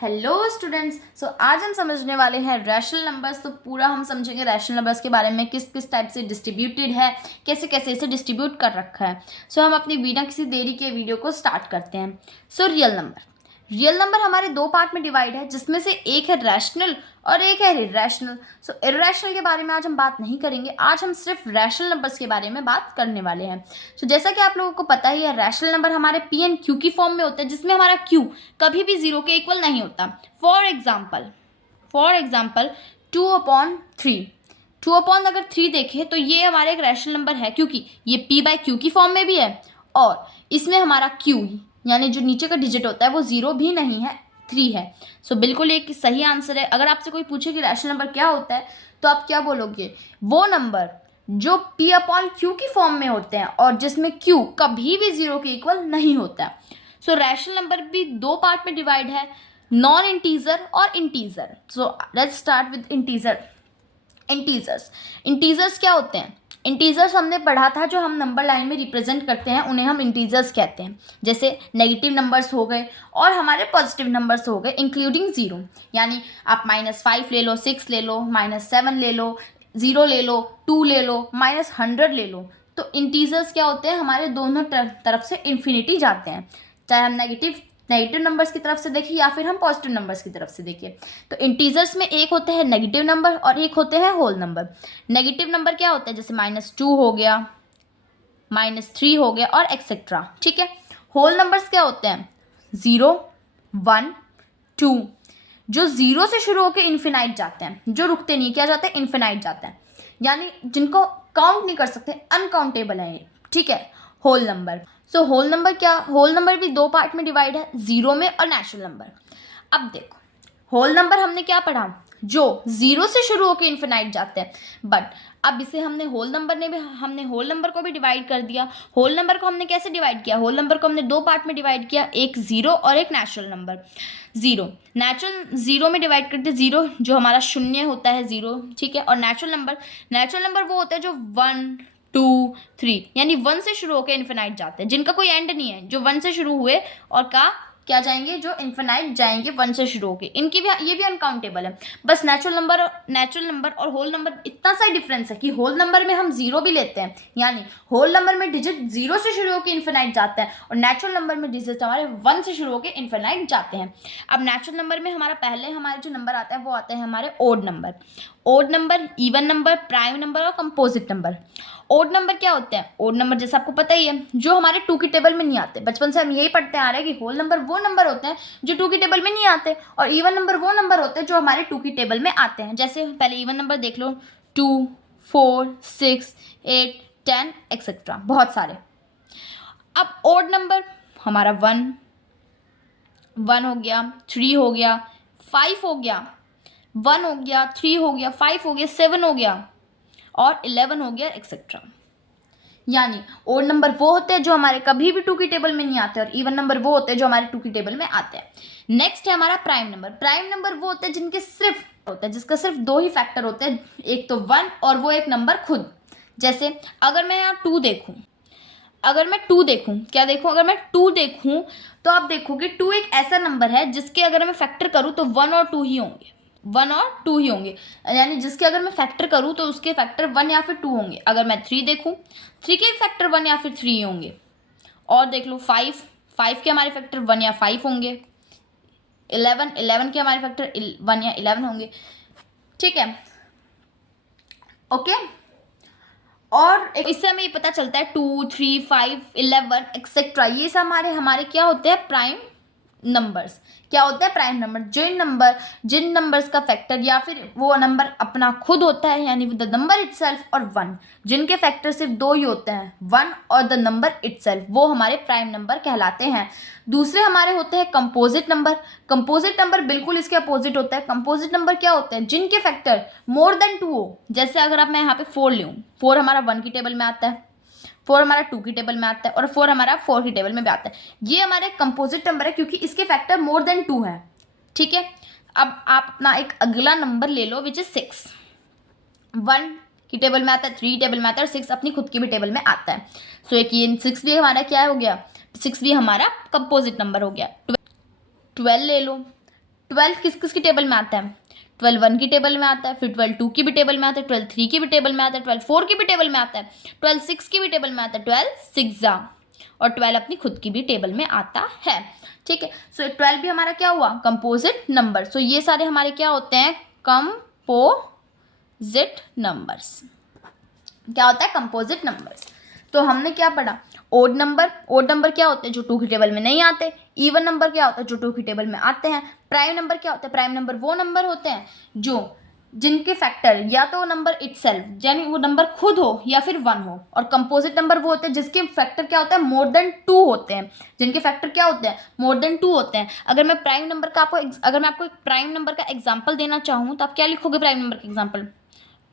Hello students. आज हम समझने वाले हैं रैशनल नंबर्स। तो पूरा हम समझेंगे रैशनल नंबर्स के बारे में, किस किस टाइप से डिस्ट्रीब्यूटेड है, कैसे कैसे इसे डिस्ट्रीब्यूट कर रखा है। हम अपनी बिना किसी देरी के वीडियो को स्टार्ट करते हैं। रियल नंबर हमारे दो पार्ट में डिवाइड है, जिसमें से एक है रैशनल और एक है इर्रेशनल। इर्रेशनल के बारे में आज हम बात नहीं करेंगे, आज हम सिर्फ रैशनल नंबर्स के बारे में बात करने वाले हैं। जैसा कि आप लोगों को पता ही है, रैशनल नंबर हमारे पी एंड क्यू की फॉर्म में होते हैं, जिसमें हमारा क्यू कभी भी जीरो के इक्वल नहीं होता। फॉर एग्जाम्पल 2/3, अगर 3 देखें तो ये हमारा एक रैशनल नंबर है, क्योंकि ये p बाय क्यू की फॉर्म में भी है और इसमें हमारा q यानी जो नीचे का डिजिट होता है वो 0 भी नहीं है, 3 है। बिल्कुल एक सही आंसर है। अगर आपसे कोई पूछे कि रैशनल नंबर क्या होता है तो आप क्या बोलोगे? वो नंबर जो p/q की फॉर्म में होते हैं और जिसमें q कभी भी 0 के इक्वल नहीं होता है। रैशनल नंबर भी दो पार्ट में डिवाइड है, नॉन इंटीजर और integer. Let's start with integers क्या होते हैं? इंटीजर्स हमने पढ़ा था, जो हम नंबर लाइन में रिप्रेजेंट करते हैं उन्हें हम इंटीजर्स कहते हैं। जैसे नेगेटिव नंबर्स हो गए और हमारे पॉजिटिव नंबर्स हो गए, इंक्लूडिंग ज़ीरो। यानी आप -5 ले लो, 6 ले लो, -7 ले लो, 0 ले लो, 2 ले लो, -100 ले लो। तो इंटीजर्स क्या होते हैं? हमारे दोनों तरफ से इन्फिनिटी जाते हैं, चाहे हम नेगेटिव नंबर्स की तरफ से देखें या फिर हम पॉजिटिव नंबर्स की तरफ से देखें। तो इंटीजर्स में एक होते हैं नेगेटिव नंबर और एक होते हैं होल नंबर। नेगेटिव नंबर क्या होते हैं? जैसे -2 हो गया, -3 हो गया और एक्सेट्रा। ठीक है। होल नंबर्स क्या होते हैं? 0, 1, 2, जो 0 से शुरू होकर इन्फिनाइट जाते हैं, जो रुकते नहीं, क्या जाते हैं? इन्फिनाइट जाते हैं, यानी जिनको काउंट नहीं कर सकते, अनकाउंटेबल है। ठीक है, होल नंबर। होल नंबर क्या? होल नंबर भी दो पार्ट में डिवाइड है, 0 में और नेचुरल नंबर। अब देखो, होल नंबर हमने क्या पढ़ा? जो 0 से शुरू होकर इन्फिनाइट जाते हैं। बट अब इसे हमने होल नंबर को भी डिवाइड कर दिया। होल नंबर को हमने कैसे डिवाइड किया? होल नंबर को हमने दो पार्ट में डिवाइड किया, एक 0 और एक नेचुरल नंबर। नेचुरल 0 में डिवाइड करते, 0 जो हमारा शून्य होता है, 0। ठीक है। और नेचुरल नंबर वो होता है जो 1, 2, 3 यानी 1 से शुरू होकर इन्फिनाइट जाते हैं, जिनका कोई एंड नहीं है, जो 1 से शुरू हुए और क्या जाएंगे? जो इन्फिनाइट जाएंगे 1 से शुरू होके। इनकी भी, ये भी अनकाउंटेबल है। बस नेचुरल नंबर और होल नंबर इतना सा डिफरेंस है कि होल नंबर में हम 0 भी लेते हैं, यानी होल नंबर में डिजिट 0 से शुरू होकर इन्फिनाइट जाता है और नेचुरल नंबर में डिजिट हमारे 1 से शुरू होकर इन्फिनाइट जाते हैं। अब नेचुरल नंबर में हमारे जो नंबर आता है वो आता है हमारे odd number, even number, prime number और कंपोजिट नंबर। ओड नंबर क्या होते हैं? ओड नंबर जैसे आपको पता ही है, जो हमारे 2 की टेबल में नहीं आते। बचपन से हम यही पढ़ते आ रहे हैं कि होल नंबर वो नंबर होते हैं जो 2 की टेबल में नहीं आते, और इवन नंबर वो नंबर होते हैं जो हमारे 2 की टेबल में आते हैं। जैसे पहले इवन नंबर देख लो, 2, 4, 6, 8, 10 एक्सेट्रा, बहुत सारे। अब ओड नंबर हमारा 1 हो गया, 3 हो गया, 5 हो गया, 1 हो गया, 3 हो गया, 5 हो गया, 7 हो गया और 11 हो गया एक्सेट्रा। यानी ओड नंबर वो होते हैं जो हमारे कभी भी 2 की टेबल में नहीं आते, और इवन नंबर वो होते हैं जो हमारे 2 की टेबल में आते हैं। नेक्स्ट है हमारा प्राइम नंबर वो होते हैं जिसका सिर्फ 2 ही फैक्टर होते हैं, एक तो 1 और वो एक नंबर खुद। जैसे अगर मैं यहाँ 2 देखूँ, अगर मैं 2 देखूँ तो आप देखोगे 2 एक ऐसा नंबर है जिसके अगर मैं फैक्टर करूँ तो 1 और 2 ही होंगे। यानी जिसके अगर मैं फैक्टर करूँ तो उसके फैक्टर 1 या फिर 2 होंगे। अगर मैं 3 देखूँ, 3 के फैक्टर 1 या फिर 3 होंगे। और देख लो 5 के हमारे फैक्टर 1 या 5 होंगे। 11 के हमारे फैक्टर 1 या 11 होंगे। ठीक है, ओके। और इससे हमें ये पता चलता है 2, 3, 5, 11 एक्सेट्रा, ये सब हमारे क्या होते हैं? Prime numbers. क्या होता है? Prime number. जिन नंबर्स का फैक्टर या फिर वो नंबर अपना खुद होता है, यानी द नंबर इटसेल्फ, और 1, जिनके फैक्टर सिर्फ 2 ही होते हैं, 1 और द नंबर इटसेल्फ, वो हमारे प्राइम नंबर कहलाते हैं। दूसरे हमारे होते हैं कंपोजिट नंबर बिल्कुल इसके अपोजिट होता है। कंपोजिट नंबर क्या होते हैं? जिनके फैक्टर मोर देन 2 हो। जैसे अगर मैं यहाँ पे 4 लूँ, 4 हमारा 1 की टेबल में आता है, 4 हमारा 2 की टेबल में आता है और 4 हमारा 4 की टेबल में भी आता है। ये हमारे कंपोजिट नंबर है क्योंकि इसके फैक्टर मोर देन 2 है। ठीक है। अब आप अपना एक अगला नंबर ले लो, विच इज 6। 1 की टेबल में आता है, 3 टेबल में आता है और 6 अपनी खुद की भी टेबल में आता है। एक ये 6 भी हमारा क्या हो गया? 6 भी हमारा कंपोजिट नंबर हो गया। 12 ले लो, 12 किस किस की टेबल में आता है? 12 1 की टेबल में आता है, फिर 12 2 की भी टेबल में आता है, 12 3 की भी टेबल में आता है, 12 4 की भी टेबल में आता है, 12 6 की भी टेबल में आता है, 12 6 और 12 अपनी खुद की भी टेबल में आता है। ठीक है, सो 12 भी हमारा क्या हुआ? Composite number. सो ये सारे हमारे क्या होते हैं? Composite numbers. क्या होता है? Composite numbers. तो हमने क्या पढ़ा? Odd number. ओड नंबर क्या होते हैं? जो 2 की टेबल में नहीं आते। इवन नंबर क्या होता है? जो 2 की टेबल में आते हैं। प्राइम नंबर क्या होता है? प्राइम नंबर वो नंबर होते हैं जो जिनके फैक्टर या तो नंबर इटसेल्फ यानी वो नंबर खुद हो या फिर 1 हो। और कंपोजिट नंबर वो होते हैं जिसके फैक्टर क्या होता है? मोर देन 2 होते हैं। जिनके फैक्टर क्या होते हैं? मोर देन 2 होते हैं। अगर मैं आपको एक प्राइम नंबर का एग्जाम्पल देना चाहूँ तो आप क्या लिखोगे प्राइम नंबर का एग्जाम्पल?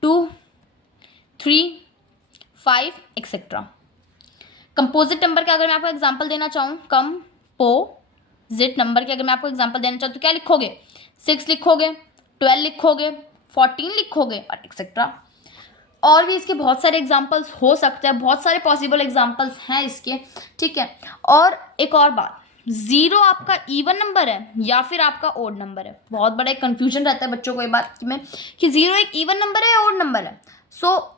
2 3 5 एक्सेट्रा। कंपोजिट नंबर के अगर मैं आपको एग्जांपल देना चाहूँ, कंपोजिट नंबर के अगर मैं आपको एग्जांपल देना चाहूँ तो क्या लिखोगे? 6 लिखोगे, 12 लिखोगे, 14 लिखोगे और एक्सेट्रा। और भी इसके बहुत सारे एग्जांपल्स हो सकते हैं, बहुत सारे पॉसिबल एग्जांपल्स हैं इसके। ठीक है, और एक और बात, 0 आपका इवन नंबर है या फिर आपका ओड नंबर है? बहुत बड़ा एक कन्फ्यूजन रहता है बच्चों को ये बात में कि 0 एक इवन नंबर है या ओड नंबर है। सो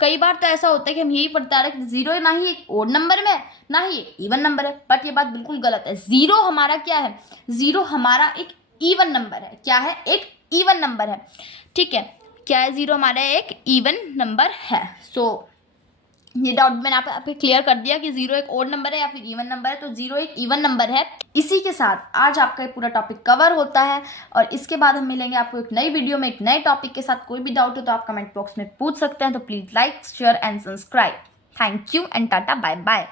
कई बार तो ऐसा होता है कि हम यही पढ़ता रहे कि 0 ना ही एक ओड नंबर में ना ही एक इवन नंबर है, बट ये बात बिल्कुल गलत है। 0 हमारा क्या है? 0 हमारा एक इवन नंबर है। क्या है? एक इवन नंबर है। ठीक है, क्या है? 0 हमारा एक इवन नंबर है। सो ये डाउट मैंने आपको क्लियर कर दिया कि 0 एक ओड नंबर है या फिर इवन नंबर है। तो 0 एक इवन नंबर है। इसी के साथ आज आपका ये पूरा टॉपिक कवर होता है और इसके बाद हम मिलेंगे आपको एक नई वीडियो में एक नए टॉपिक के साथ। कोई भी डाउट हो तो आप कमेंट बॉक्स में पूछ सकते हैं। तो please like share and subscribe. Thank you and tata bye bye.